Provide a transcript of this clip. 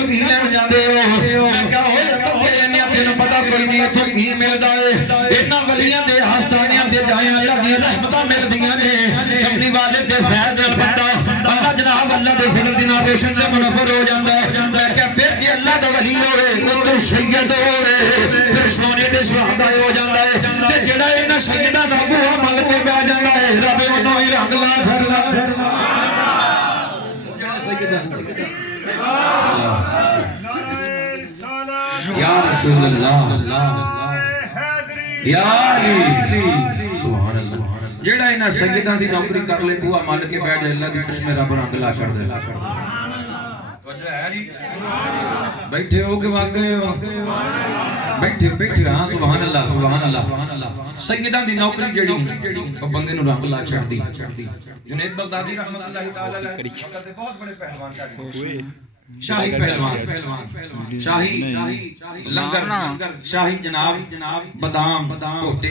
کول کی لین جاندے ہو میں کہا ہو جاتا تیرے تینوں پتہ کوئی نہیں اتھوں کی ملدا ہے انہاں ولیاں دے آستانیاں تے جائیں اللہ دی رحمتاں ملدیاں نے اپنی والد دے فیض نال بندہ اللہ جناب اللہ دے فضل دی نابیشن تے منفر ہو جاندا ہے میں کہا پھر جے اللہ دا ولی ہوے او تو سید ہوے پھر سونے دے شہدا ہو جاندا ہے تے جڑا انہاں سیداں دا بوہا مل کے بیٹھ جاندا ہے رب اونوں ہی رنگ لا چھڑدا جڑا سیداں یا رسول اللہ یا علی سبحان اللہ جیڑا انہاں سیداں دی نوکری کر لے بوہا مل کے بیٹھ جائے اللہ دی قسم رب رنگ لا چھڑ دے بیٹھے ہو کہ واقعے ہو بیٹھے ہاں سبحان اللہ سیداں دی نوکری جیڑی او بندے نو رنگ لا چھڑ دی جنید بغدادی رحمت اللہ تعالی علیہ بہت بڑے پہلوان تھے شاہی پہلوان شاہی لنگر شاہی جناب بادام کوٹے